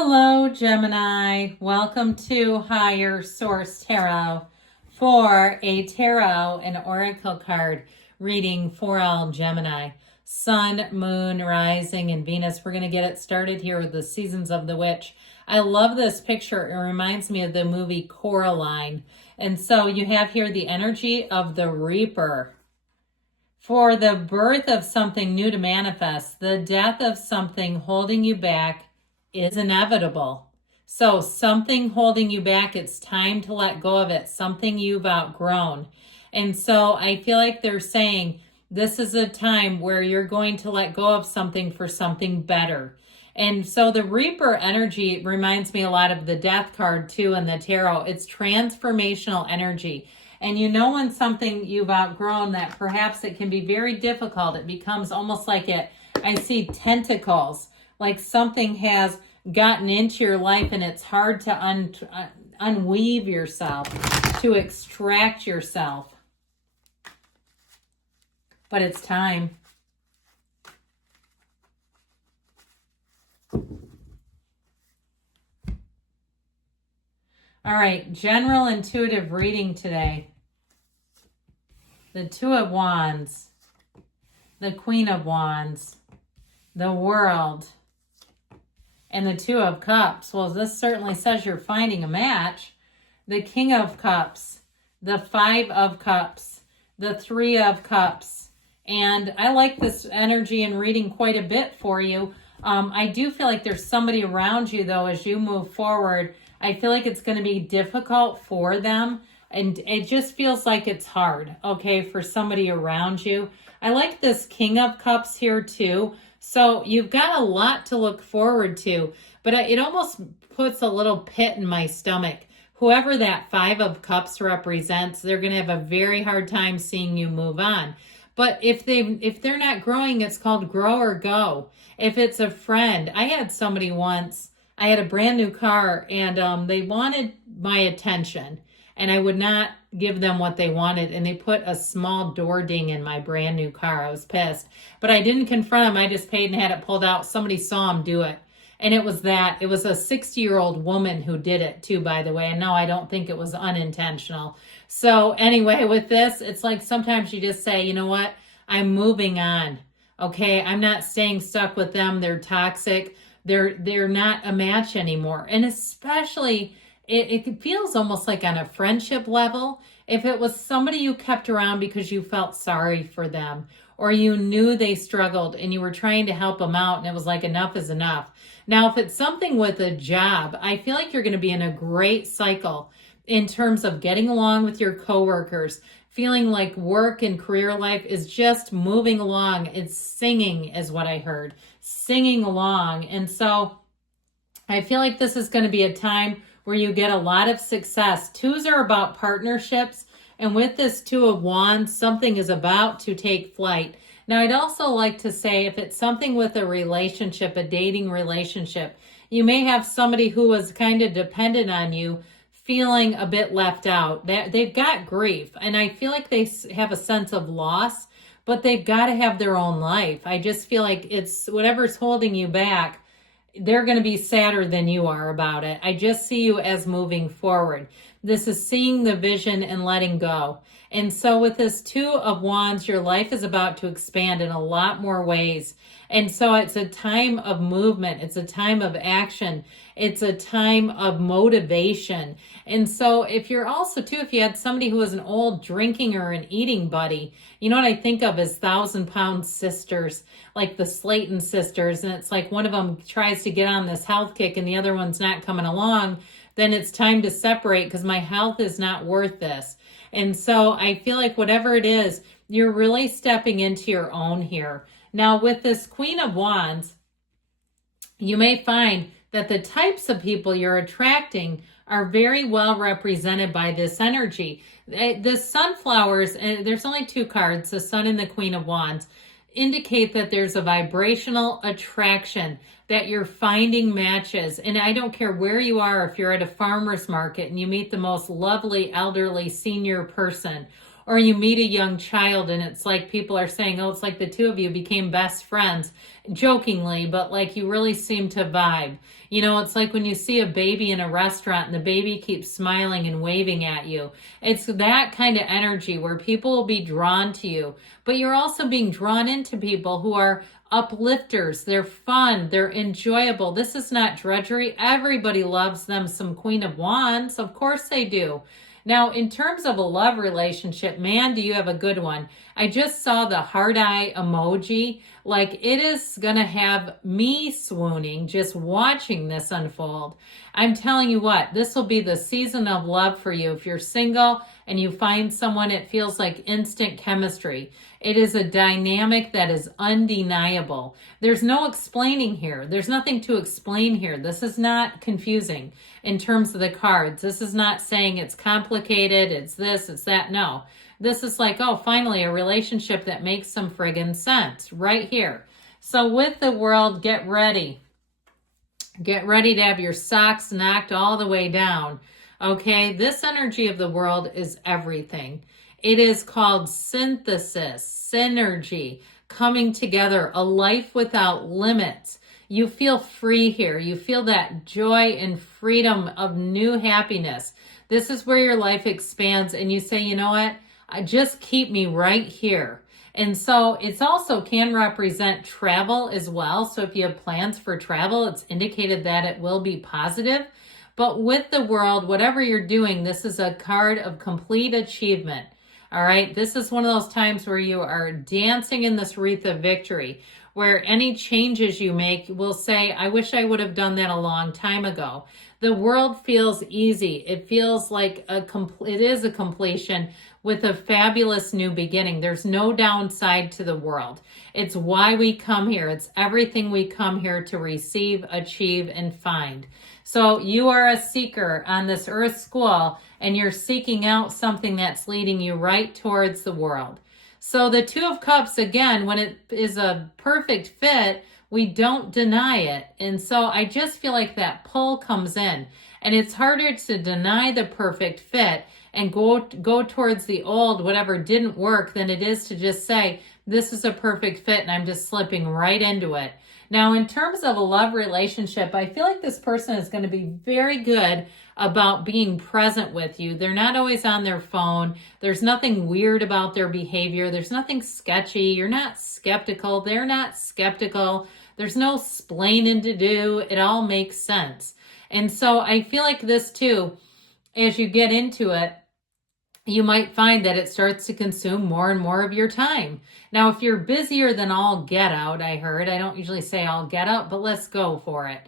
Hello, Gemini. Welcome to Higher Source Tarot for a tarot and oracle card reading for all Gemini. Sun, Moon, Rising, and Venus. We're going to get it started here with the Seasons of the Witch. I love this picture. It reminds me of the movie Coraline. And so you have here the energy of the Reaper. For the birth of something new to manifest, the death of something holding you back is inevitable. So something holding you back, it's time to let go of it, something you've outgrown. And so I feel like they're saying this is a time where you're going to let go of something for something better. And so the Reaper energy reminds me a lot of the Death card too in the tarot. It's transformational energy. And you know when something you've outgrown that perhaps it can be very difficult, it becomes almost like I see tentacles, like something has gotten into your life and it's hard to unweave yourself, to extract yourself. But it's time. All right, general intuitive reading today. The Two of Wands, the Queen of Wands, the World, and the Two of Cups. Well, this certainly says you're finding a match. The King of Cups, the Five of Cups, the Three of Cups. And I like this energy and reading quite a bit for you. I do feel like there's somebody around you, though, as you move forward. I feel like it's going to be difficult for them. And it just feels like it's hard, okay, for somebody around you. I like this King of Cups here, too. So you've got a lot to look forward to, but it almost puts a little pit in my stomach. Whoever that Five of Cups represents, they're going to have a very hard time seeing you move on. But if they're not growing, it's called grow or go. If it's a friend, I had somebody once, I had a brand new car and they wanted my attention and I would not give them what they wanted. And they put a small door ding in my brand new car. I was pissed, but I didn't confront them. I just paid and had it pulled out. Somebody saw them do it. And it was a 60-year-old woman who did it too, by the way. And no, I don't think it was unintentional. So anyway, with this, it's like sometimes you just say, you know what? I'm moving on. Okay. I'm not staying stuck with them. They're toxic. They're not a match anymore. And especially it feels almost like on a friendship level. If it was somebody you kept around because you felt sorry for them or you knew they struggled and you were trying to help them out and it was like enough is enough. Now, if it's something with a job, I feel like you're going to be in a great cycle in terms of getting along with your coworkers, feeling like work and career life is just moving along. It's singing is what I heard, singing along. And so I feel like this is going to be a time where you get a lot of success. Twos are about partnerships. And with this Two of Wands, something is about to take flight. Now, I'd also like to say if it's something with a relationship, a dating relationship, you may have somebody who was kind of dependent on you feeling a bit left out. They've got grief. And I feel like they have a sense of loss, but they've got to have their own life. I just feel like it's whatever's holding you back, they're going to be sadder than you are about it. I just see you as moving forward. This is seeing the vision and letting go. And so with this Two of Wands, your life is about to expand in a lot more ways. And so it's a time of movement. It's a time of action. It's a time of motivation. And so if you're also too, if you had somebody who was an old drinking or an eating buddy, you know what I think of as 1,000-pound sisters, like the Slayton sisters. And it's like one of them tries to get on this health kick and the other one's not coming along. Then it's time to separate because my health is not worth this. And so I feel like whatever it is, you're really stepping into your own here. Now with this Queen of Wands, you may find that the types of people you're attracting are very well represented by this energy. The sunflowers, and there's only two cards, the Sun and the Queen of Wands, indicate that there's a vibrational attraction, that you're finding matches. And I don't care where you are, if you're at a farmer's market and you meet the most lovely elderly senior person, Or you meet a young child and it's like people are saying, oh, it's like the two of you became best friends, jokingly, but like you really seem to vibe. You know, it's like when you see a baby in a restaurant and the baby keeps smiling and waving at you. It's that kind of energy where people will be drawn to you, but you're also being drawn into people who are uplifters. They're fun. They're enjoyable. This is not drudgery. Everybody loves them some Queen of Wands. Of course they do. Now, in terms of a love relationship, man, do you have a good one. I just saw the heart eye emoji. Like, it is going to have me swooning just watching this unfold. I'm telling you what, this will be the season of love for you. If you're single and you find someone, it feels like instant chemistry. It is a dynamic that is undeniable. There's no explaining here. There's nothing to explain here. This is not confusing in terms of the cards. This is not saying it's complicated, it's this, it's that. No. This is like, oh, finally a relationship that makes some friggin' sense right here. So with the World, get ready. Get ready to have your socks knocked all the way down. Okay, this energy of the World is everything. It is called synthesis, synergy, coming together, a life without limits. You feel free here. You feel that joy and freedom of new happiness. This is where your life expands and you say, you know what? Just keep me right here. And so it's also can represent travel as well. So if you have plans for travel, it's indicated that it will be positive. But with the World, whatever you're doing, this is a card of complete achievement. All right. This is one of those times where you are dancing in this wreath of victory, where any changes you make will say, I wish I would have done that a long time ago. The World feels easy. It feels like it is a completion with a fabulous new beginning. There's no downside to the World. It's why we come here. It's everything we come here to receive, achieve, and find. So you are a seeker on this earth school, and you're seeking out something that's leading you right towards the World. So the Two of Cups, again, when it is a perfect fit, we don't deny it. And so I just feel like that pull comes in. And it's harder to deny the perfect fit and go towards the old, whatever didn't work, than it is to just say, this is a perfect fit and I'm just slipping right into it. Now, in terms of a love relationship, I feel like this person is going to be very good about being present with you. They're not always on their phone. There's nothing weird about their behavior. There's nothing sketchy. You're not skeptical. They're not skeptical. There's no splaining to do. It all makes sense. And so I feel like this too, as you get into it, you might find that it starts to consume more and more of your time. Now, if you're busier than all get out, I don't usually say all get out, but let's go for it.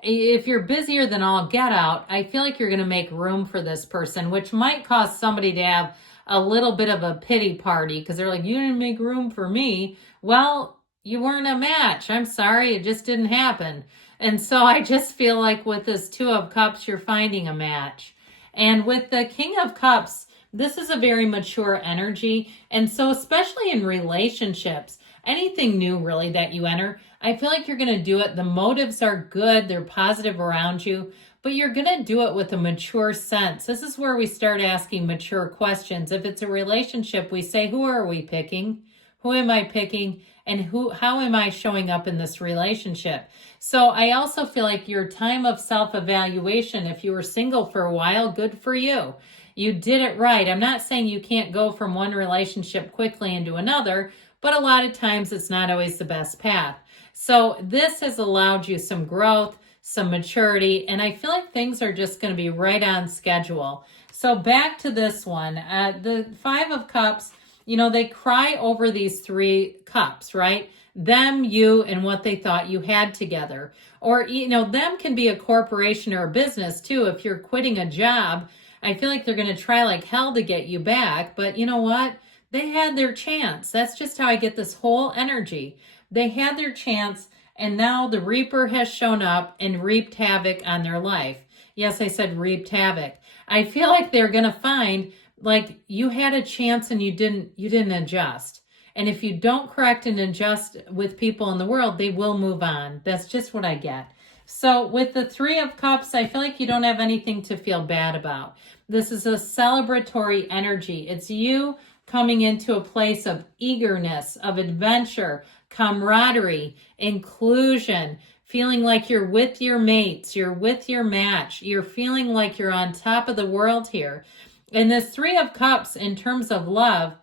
If you're busier than all get out, I feel like you're going to make room for this person, which might cause somebody to have a little bit of a pity party because they're like, you didn't make room for me. Well, you weren't a match. I'm sorry. It just didn't happen. And so I just feel like with this Two of Cups, you're finding a match. And with the King of Cups, this is a very mature energy. And so especially in relationships, anything new really that you enter, I feel like you're going to do it. The motives are good. They're positive around you, but you're going to do it with a mature sense. This is where we start asking mature questions. If it's a relationship, we say, who are we picking? Who am I picking? And how am I showing up in this relationship? So I also feel like your time of self-evaluation, if you were single for a while, good for you. You did it right. I'm not saying you can't go from one relationship quickly into another, but a lot of times it's not always the best path. So this has allowed you some growth, some maturity, and I feel like things are just going to be right on schedule. So back to this one, the Five of Cups, they cry over these three cups, right? Them, you, and what they thought you had together. Or, them can be a corporation or a business too. If you're quitting a job, I feel like they're going to try like hell to get you back. But you know what? They had their chance. That's just how I get this whole energy. They had their chance, and now the Reaper has shown up and reaped havoc on their life. Yes, I said reaped havoc. I feel like they're going to find like you had a chance and you didn't adjust. And if you don't correct and adjust with people in the world, they will move on. That's just what I get. So with the Three of Cups, I feel like you don't have anything to feel bad about. This is a celebratory energy. It's you coming into a place of eagerness, of adventure, camaraderie, inclusion, feeling like you're with your mates, you're with your match, you're feeling like you're on top of the world here. And this Three of Cups in terms of love,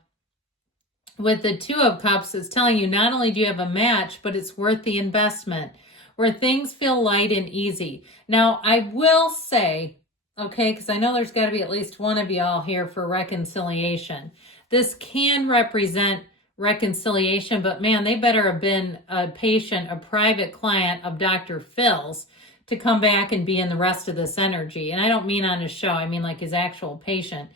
with the Two of Cups, is telling you not only do you have a match, but it's worth the investment, where things feel light and easy. Now, I will say, okay, because I know there's got to be at least one of y'all here for reconciliation. This can represent reconciliation, but man, they better have been a patient, a private client of Dr. Phil's to come back and be in the rest of this energy. And I don't mean on his show, I mean like his actual patient.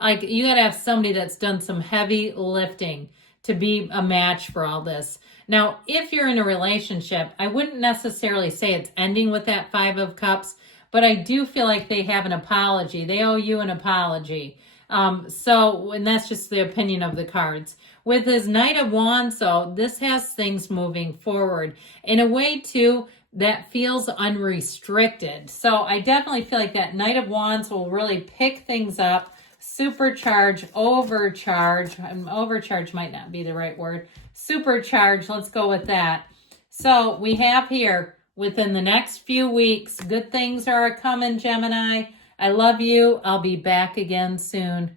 Like, you got to have somebody that's done some heavy lifting to be a match for all this. Now, if you're in a relationship, I wouldn't necessarily say it's ending with that Five of Cups, but I do feel like they have an apology. They owe you an apology. And that's just the opinion of the cards. With his Knight of Wands, though, this has things moving forward in a way, too, that feels unrestricted. So I definitely feel like that Knight of Wands will really pick things up, supercharge, overcharge. Overcharge might not be the right word. Supercharge, let's go with that. So we have here, within the next few weeks, good things are coming, Gemini. I love you. I'll be back again soon.